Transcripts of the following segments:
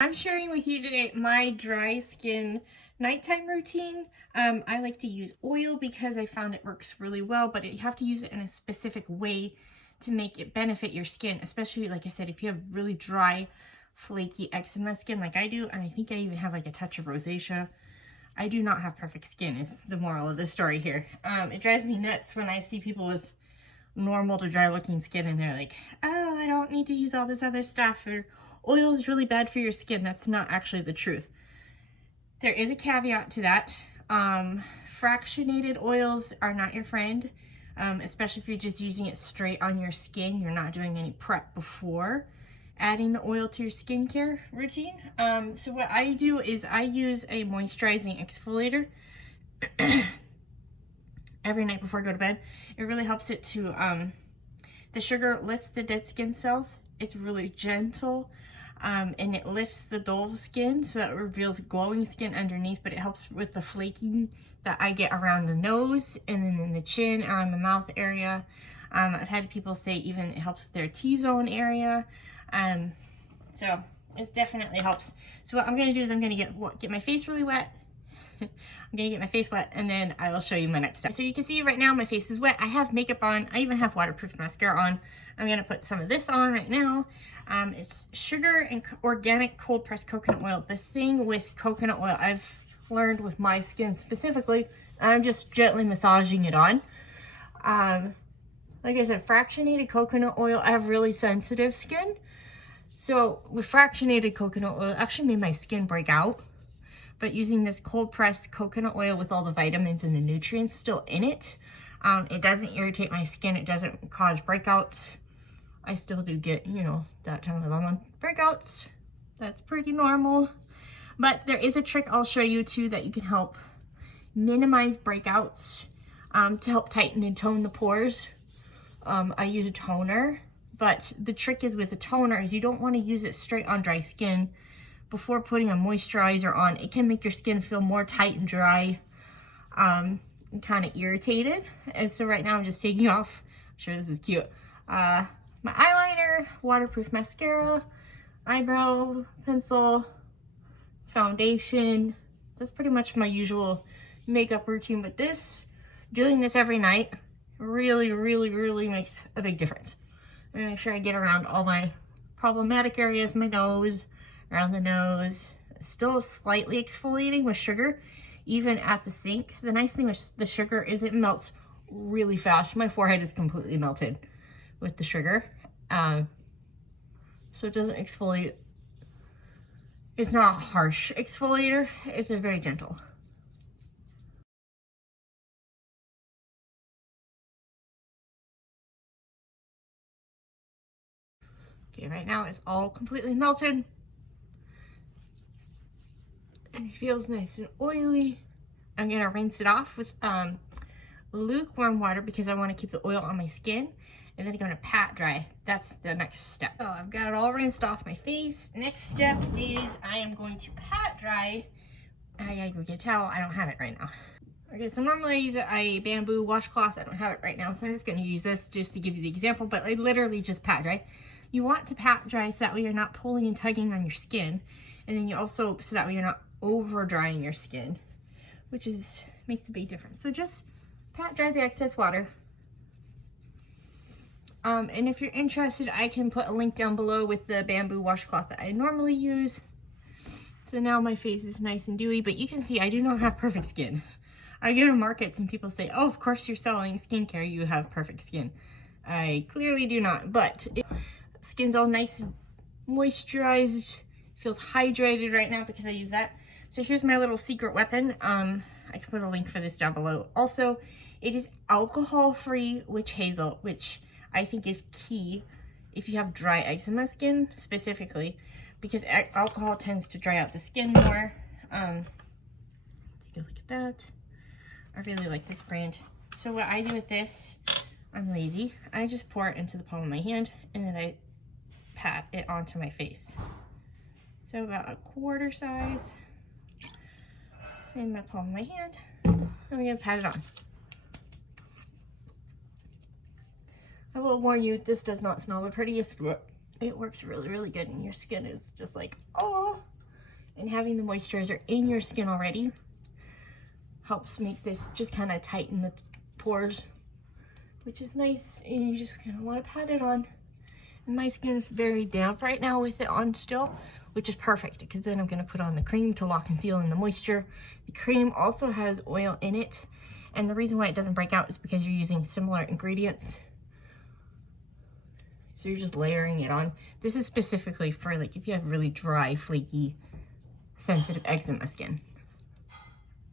I'm sharing with you today my dry skin nighttime routine. I like to use oil because I found it works really well, but you have to use it in a specific way to make it benefit your skin, especially, like I said, if you have really dry, flaky eczema skin like I do, and I think I even have like a touch of rosacea. I do not have perfect skin is the moral of the story here. It drives me nuts when I see people with normal to dry looking skin and they're like, oh, I don't need to use all this other stuff, or oil is really bad for your skin. That's not actually the truth. There is a caveat to that. Fractionated oils are not your friend, especially if you're just using it straight on your skin. You're not doing any prep before adding the oil to your skincare routine. So what I do is I use a moisturizing exfoliator every night before I go to bed. It really helps it to, the sugar lifts the dead skin cells. It's really gentle, and it lifts the dull skin so that it reveals glowing skin underneath, but it helps with the flaking that I get around the nose and then in the chin, around the mouth area. I've had people say even it helps with their T-zone area. So it definitely helps. So what I'm going to do is I'm going to get my face really wet. I'm gonna get my face wet and then I will show you my next step. So you can see right now my face is wet. I have makeup on. I even have waterproof mascara on. I'm gonna put some of this on right now. It's sugar and organic cold pressed coconut oil. The thing with coconut oil I've learned with my skin specifically, I'm just gently massaging it on. Like I said, fractionated coconut oil, I have really sensitive skin. So with fractionated coconut oil, it actually made my skin break out. But using this cold pressed coconut oil with all the vitamins and the nutrients still in it, it doesn't irritate my skin. It doesn't cause breakouts. I still do get, you know, that time of the month breakouts. That's pretty normal. But there is a trick I'll show you too that you can help minimize breakouts, to help tighten and tone the pores. I use a toner, but the trick is with a toner is you don't want to use it straight on dry skin before putting a moisturizer on. It can make your skin feel more tight and dry, and kind of irritated. And so right now I'm just taking off, I'm sure this is cute, my eyeliner, waterproof mascara, eyebrow pencil, foundation. That's pretty much my usual makeup routine, but doing this every night really makes a big difference. I'm gonna make sure I get around all my problematic areas, my nose, around the nose. Still slightly exfoliating with sugar, even at the sink. The nice thing with the sugar is it melts really fast. My forehead is completely melted with the sugar. So it doesn't exfoliate. It's not a harsh exfoliator. It's a very gentle. Okay, right now it's all completely melted. And it feels nice and oily. I'm gonna rinse it off with lukewarm water because I want to keep the oil on my skin, and then I'm gonna pat dry. That's the next step. So I've got it all rinsed off my face. Next step is I am going to pat dry. I gotta go get a towel. I don't have it right now. Okay, so normally I use a bamboo washcloth. I don't have it right now, so I'm just gonna use this just to give you the example, but I literally just pat dry. You want to pat dry so that way you're not pulling and tugging on your skin, and then you also, so that way you're not over drying your skin, which makes a big difference. So just pat dry the excess water. And if you're interested, I can put a link down below with the bamboo washcloth that I normally use. So now my face is nice and dewy, but you can see I do not have perfect skin. I go to markets and people say, oh, of course you're selling skincare, you have perfect skin. I clearly do not, but skin's all nice and moisturized, feels hydrated right now because I use that. So here's my little secret weapon. I can put a link for this down below. Also, it is alcohol-free witch hazel, which I think is key if you have dry eczema skin specifically, because alcohol tends to dry out the skin more. Take a look at that. I really like this brand. So what I do with this, I'm lazy. I just pour it into the palm of my hand and then I pat it onto my face. So about a quarter size in my palm of my hand. I'm gonna pat it on. I will warn you, this does not smell the prettiest, but it works really good, and your skin is just like, oh, And having the moisturizer in your skin already helps make this just kind of tighten the pores, which is nice. And you just kind of want to pat it on. And my skin is very damp right now with it on still, which is perfect because then I'm going to put on the cream to lock and seal in the moisture. The cream also has oil in it, and the reason why it doesn't break out is because you're using similar ingredients. So you're just layering it on. This is specifically for like if you have really dry, flaky, sensitive eczema skin. I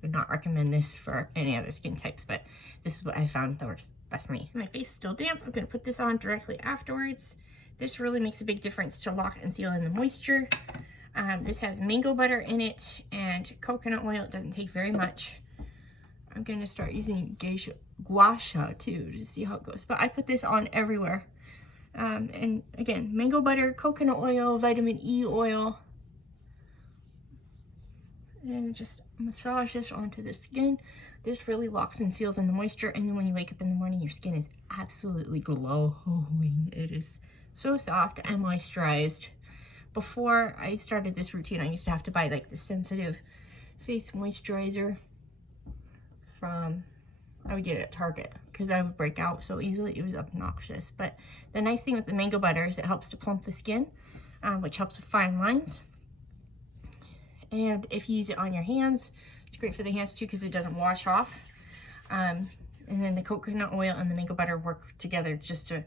would not recommend this for any other skin types, but this is what I found that works best for me. My face is still damp. I'm going to put this on directly afterwards. This really makes a big difference to lock and seal in the moisture. This has mango butter in it and coconut oil. It doesn't take very much. I'm going to start using gua sha too to see how it goes. But I put this on everywhere. And again, mango butter, coconut oil, vitamin E oil. And just massage this onto the skin. This really locks and seals in the moisture. And then when you wake up in the morning, your skin is absolutely glowing. It is so soft and moisturized. Before I started this routine, I used to have to buy like the sensitive face moisturizer from, I would get it at Target because I would break out so easily. It was obnoxious. But the nice thing with the mango butter is it helps to plump the skin, which helps with fine lines. And if you use it on your hands, it's great for the hands too because it doesn't wash off. And then the coconut oil and the mango butter work together just to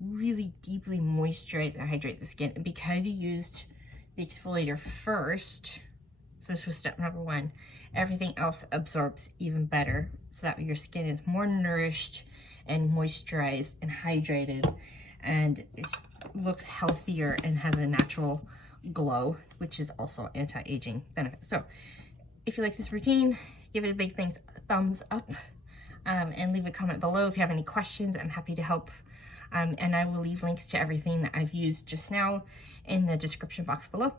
really deeply moisturize and hydrate the skin. And because you used the exfoliator first, so this was step number 1, everything else absorbs even better so that your skin is more nourished and moisturized and hydrated, and it looks healthier and has a natural glow, which is also anti-aging benefit. So if you like this routine, give it a big thumbs up, and leave a comment below if you have any questions. I'm happy to help. And I will leave links to everything that I've used just now in the description box below.